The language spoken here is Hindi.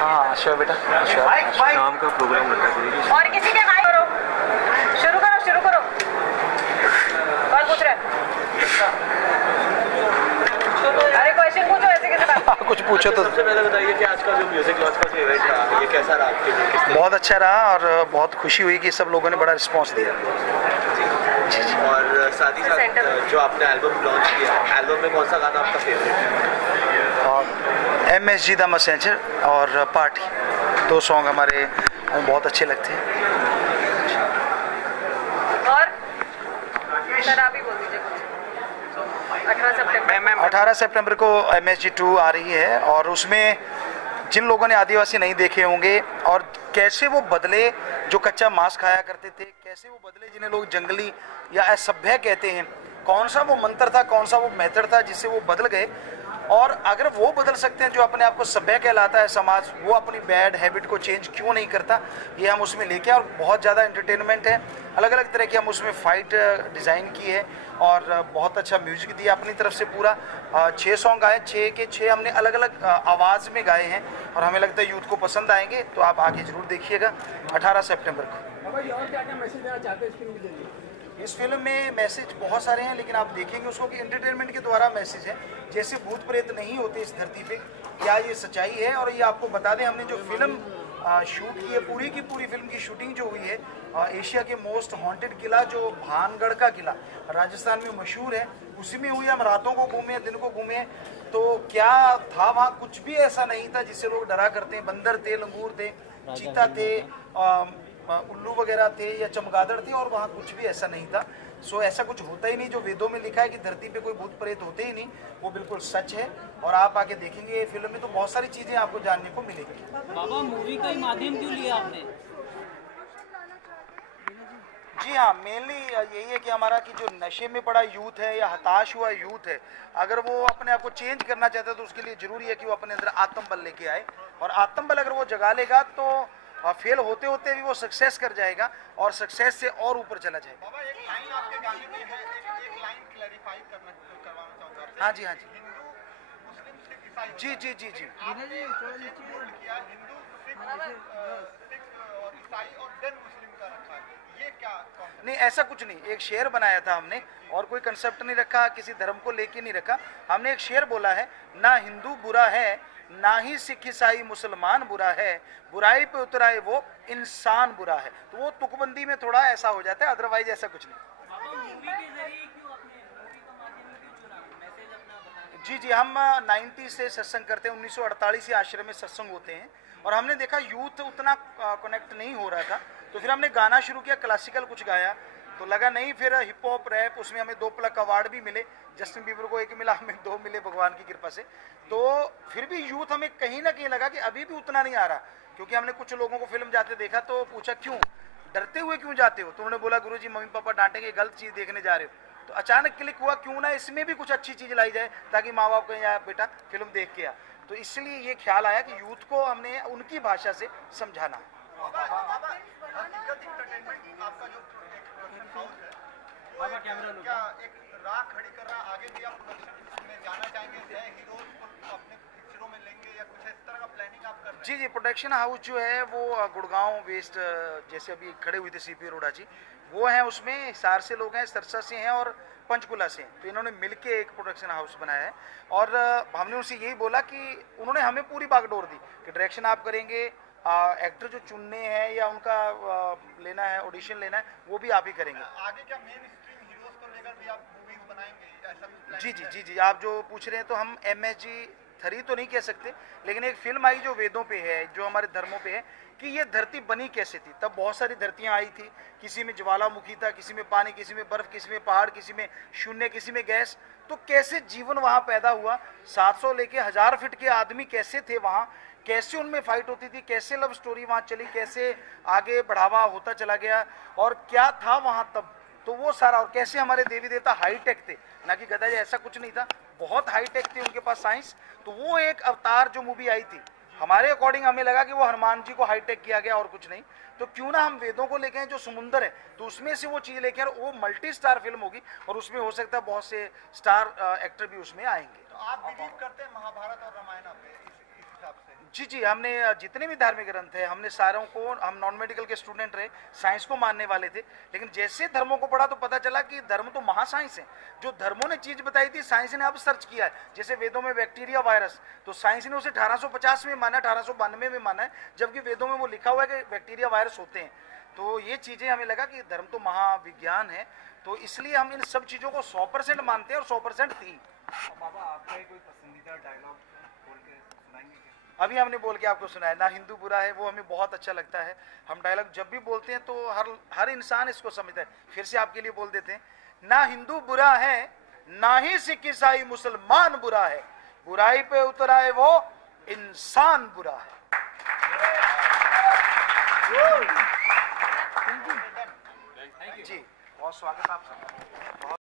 हाँ शिव बेटा, शाम का प्रोग्राम रखा करिए। और किसी के माइक करो, शुरू करो। कौन पूछ रहा है? अरे क्वेश्चन पूछो ऐसे किसी बात। कुछ पूछो तो। सबसे पहले बताइए कि आज का जो म्यूजिक लॉन्च का जो इवेंट रहा, ये कैसा रहा आपके लिए? बहुत अच्छा रहा और बहुत खुशी हुई कि सब लोगों ने बड़ा रिस्पांस दिया। और साथ ही साथ जो आपने एल्बम लॉन्च किया, एल्बम में कौन सा गाना आपका फेवरेट है? और MSG द मैसेंजर और पार्टी, दो सॉन्ग हमें बहुत अच्छे लगते हैं। और सर आप ही बोल दीजिए कुछ। 18 सितंबर को MSG 2 आ रही है और उसमें जिन लोगों ने आदिवासी नहीं देखे होंगे और कैसे वो बदले जो कच्चा मांस खाया करते थे, कैसे वो बदले जिन्हें लोग जंगली या असभ्य कहते हैं, कौन सा वो मंत्र था, कौन सा वो मेथड था जिससे वो बदल गए, और अगर वो बदल सकते हैं जो अपने आप को सभ्य कहलाता है समाज, वो अपनी बैड हैबिट को चेंज क्यों नहीं करता, ये हम उसमें लेके आए। और बहुत ज़्यादा एंटरटेनमेंट है, अलग अलग तरह की हम उसमें फ़ाइट डिज़ाइन की है और बहुत अच्छा म्यूजिक दिया अपनी तरफ से। पूरा 6 सॉन्ग आए, 6 के 6 हमने अलग अलग आवाज़ में गाए हैं और हमें लगता है यूथ को पसंद आएंगे, तो आप आगे ज़रूर देखिएगा 18 सितंबर को। और क्या मैसेज देना चाहते हैं इस फिल्म के जरिए? इस फिल्म में मैसेज बहुत सारे हैं, लेकिन आप देखेंगे उसको कि एंटरटेनमेंट के द्वारा मैसेज है। जैसे भूत प्रेत नहीं होते इस धरती पे, क्या ये सच्चाई है? और ये आपको बता दें, हमने जो फिल्म शूट की है, पूरी की पूरी फिल्म की शूटिंग जो हुई है एशिया के मोस्ट हॉन्टेड किला जो भानगढ़ का किला राजस्थान में मशहूर है, उसी में हुई। हम रातों को घूमे, दिन को घूमे, तो क्या था वहाँ? कुछ भी ऐसा नहीं था जिससे लोग डरा करते हैं। बंदर थे, लंगूर थे, चीता थे, उल्लू वगैरह थे या चमगादड़ थे, और वहाँ कुछ भी ऐसा नहीं था। सो ऐसा कुछ होता ही नहीं जो वेदों में लिखा है कि धरती पे कोई भूत प्रेत होते ही नहीं, वो बिल्कुल सच है। और आप आके देखेंगे फिल्म में तो बहुत सारी चीजें आपको जानने को मिलेगी। बाबा मूवी का ही माध्यम क्यों लिया आपने? जी हाँ, मेनली यही है कि हमारा कि जो नशे में पड़ा यूथ है या हताश हुआ यूथ है, अगर वो अपने आप को चेंज करना चाहता है तो उसके लिए जरूरी है कि वो अपने अंदर आत्मबल लेके आए, और आत्मबल अगर वो जगा लेगा तो फेल होते होते भी वो सक्सेस कर जाएगा और सक्सेस से और ऊपर चला जाएगा। बाबा एक लाइन आपके गाने में है, एक लाइन क्लैरिफाई करवाना चाहूँगा आपसे। हाँ जी, हाँ जी, हिंदू मुस्लिम सिख ईसाई, जी जी जी जी, आपने बोल्ड किया हिंदू सिख और ईसाई और देन मुस्लिम का रखा है, ये क्या concept? नहीं ऐसा कुछ नहीं, एक शेर बनाया था हमने और कोई कंसेप्ट नहीं रखा, किसी धर्म को लेके नहीं रखा। हमने एक शेर बोला है, ना हिंदू बुरा है ना ही सिख ईसाई मुसलमान बुरा है, बुराई पे उतराए वो इंसान बुरा है। तो वो तुकबंदी में थोड़ा ऐसा हो जाता है, अदरवाइज ऐसा कुछ नहीं। मूवी के जरिए क्यों आपने मूवी का माध्यम क्यों चुना, मैसेज अपना बताने? जी जी, हम 90 से सत्संग करते हैं, 1948 से आश्रम में सत्संग होते हैं, और हमने देखा यूथ उतना कनेक्ट नहीं हो रहा था, तो फिर हमने गाना शुरू किया, क्लासिकल कुछ गाया, तो लगा नहीं, फिर हिप हॉप रैप, उसमें हमें 2 प्लक अवार्ड भी मिले, जस्टिन बीबर को 1 मिला, हमें 2 मिले भगवान की कृपा से। तो फिर भी यूथ हमें कहीं ना कहीं लगा कि अभी भी उतना नहीं आ रहा, क्योंकि हमने कुछ लोगों को फिल्म जाते देखा तो पूछा क्यों डरते हुए क्यों जाते हो, तो उन्होंने बोला गुरुजी मम्मी पापा डांटेंगे, गलत चीज़ देखने जा रहे हो। तो अचानक क्लिक हुआ क्यों ना इसमें भी कुछ अच्छी चीज़ लाई जाए ताकि माँ बाप कहें यार बेटा फिल्म देख के आ। तो इसलिए ये ख्याल आया कि यूथ को हमने उनकी भाषा से समझाना है। हकीकत एंटरटेनमेंट आपका जो प्रोडक्शन हाउस है, वो क्या एक राह खड़ी कर रहा है? आगे भी आप प्रोडक्शन में जाना चाहेंगे, नए हीरोज को अपने पिक्चरों में लेंगे या कुछ इस तरह का प्लानिंग आप कर रहे हैं? जी जी, प्रोडक्शन हाउस जो है वो गुड़गांव वेस्ट, जैसे अभी खड़े हुए थे CP अरोड़ा जी, वो हैं, उसमें हिसार से लोग हैं, सरसा से हैं और पंचकुला से हैं, तो इन्होंने मिलके एक प्रोडक्शन हाउस बनाया है। और हमने उनसे यही बोला कि उन्होंने हमें पूरी बागडोर दी कि डायरेक्शन आप करेंगे, एक्टर जो चुनने हैं या उनका लेना है, ऑडिशन लेना है, वो भी आप ही करेंगे। आगे क्या मेन स्ट्रीम हीरोज को लेकर भी आप मूवी बनाएंगे, ऐसा भी जी जी जी जी, आप जो पूछ रहे हैं, तो हम MSG 3 तो नहीं कह सकते, लेकिन एक फिल्म आई जो वेदों पे है, जो हमारे धर्मों पे है कि ये धरती बनी कैसे थी। तब बहुत सारी धरतियां आई थी, किसी में ज्वालामुखी था, किसी में पानी, किसी में बर्फ, किसी में पहाड़, किसी में शून्य, किसी में गैस। तो कैसे जीवन वहाँ पैदा हुआ, 700 लेके 1000 फीट के आदमी कैसे थे वहाँ, कैसे उनमें फाइट होती थी, कैसे लव स्टोरी वहाँ चली, कैसे आगे बढ़ावा होता चला गया, और क्या था वहाँ तब, तो वो सारा, और कैसे हमारे देवी देवता हाईटेक थे, ना कि गधा जी ऐसा कुछ नहीं था, बहुत हाईटेक थे उनके पास साइंस। तो वो एक अवतार जो मूवी आई थी, हमारे अकॉर्डिंग हमें लगा कि वो हनुमान जी को हाईटेक किया गया और कुछ नहीं, तो क्यों ना हम वेदों को लेके आए जो समुंदर है, तो उसमें से वो चीज़ लेके आए, वो मल्टी स्टार फिल्म होगी और उसमें हो सकता है बहुत से स्टार एक्टर भी उसमें आएंगे। तो आप बिलीव करते हैं महाभारत और रामायण पे इस हिसाब से? जी, हमने जितने भी धार्मिक ग्रंथ है हमने सारों को, हम नॉन मेडिकल के स्टूडेंट रहे, साइंस को मानने वाले थे, लेकिन जैसे धर्मों को पढ़ा तो पता चला कि धर्म तो महासाइंस है। जो धर्मों ने चीज बताई थी साइंस ने अब सर्च किया है। जैसे वेदों में बैक्टीरिया वायरस, तो साइंस ने उसे 1850 में माना, 1892 में माना है, जबकि वेदों में वो लिखा हुआ है कि बैक्टीरिया वायरस होते हैं। तो ये चीजें हमें लगा कि धर्म तो महाविज्ञान है, तो इसलिए हम इन सब चीजों को 100% मानते हैं और 100% थी। बाबा आपका कोई पसंदीदा डायलॉग बोल के सुनाएंगे क्या? अभी हमने बोल के आपको सुनाया ना हिंदू बुरा है, वो हमें बहुत अच्छा लगता है। हम डायलॉग जब भी बोलते हैं तो हर इंसान इसको समझता है। फिर से आपके लिए बोल देते हैं, ना हिंदू बुरा है, ना ही सिख ईसाई मुसलमान बुरा है, बुराई पे उतरा है वो इंसान बुरा है। जी, बहुत स्वागत आपका।